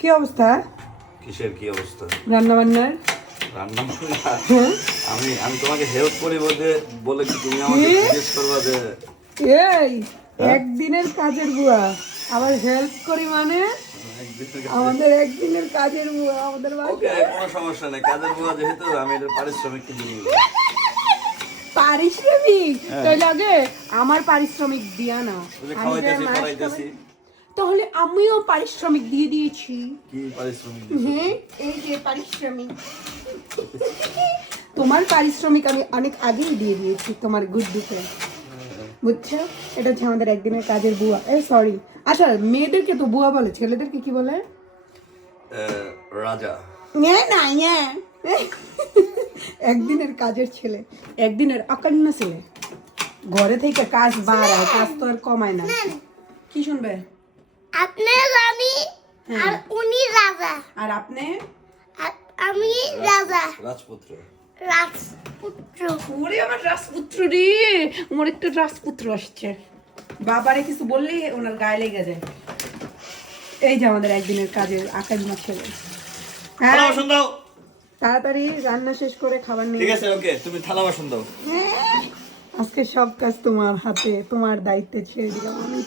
কি অবস্থা? কিসের কি অবস্থা? রান্না বান্নার রান্না বান্না আমি আমি তোমাকে হেল্প করি বলে কি তুমি আমাকে জিজ্ঞেস করবা যে এই একদিনের কাজের বুয়া আবার হেল্প করি মানে আমাদের একদিনের কাজের বুয়া আমাদের ওকে বাসায় কোনো সমস্যা নেই, কাজের বুয়া যেহেতু আমি এটার পারিশ্রমিক কিন্তু নিব। পারিশ্রমিক তাহলে আগে আমার পারিশ্রমিক দিয়া না ওই যে আমি যে খাওয়াইতেছি মাস পড়াইতেছি। তাহলে আমিও পারিশ্রমিক দিয়ে দিয়েছি। কি পারিশ্রমিক? হ্যাঁ এই যে পারিশ্রমিক তোমার পারিশ্রমিক আমি অনেক আগেই দিয়ে দিয়েছি তোমার গুড্ডুকে, বুঝছো? এটা হচ্ছে আমাদের একদিনের কাজের বুয়া। সরি, আচ্ছা মেয়েদেরকে তো বুয়া বলে, ছেলেদেরকে কি বলে? রাজা। না একদিনের কাজের ছেলে, একদিনের অকান্ন ছেলে, ঘরে থেকে কাজ বাড়ায়, কাজ তো আর কমায় না। কি শুনবে? আপনি রানী আর উনি রাজা আর আপনি? আর আমি রাজা রাজপুত্র। রাজপুত্র। ওরে আমার রাজপুত্র রে, আমার একটা রাজপুত্র আসছে। বাবারে কিছু বললেই ওনার গায়ে লেগে যায়। এই যে আমাদের একদিনের কাজের আকাশমা ছেলে। হ্যাঁ থালা বাসন দাও। তাড়াতাড়ি রান্না শেষ করে খাবার নিয়ে। ঠিক আছে, ওকে, তুমি থালা বাসন দাও। আজকে সব কাজ তোমার হাতে, তোমার দায়িত্বে ছেড়ে দিলাম আমি।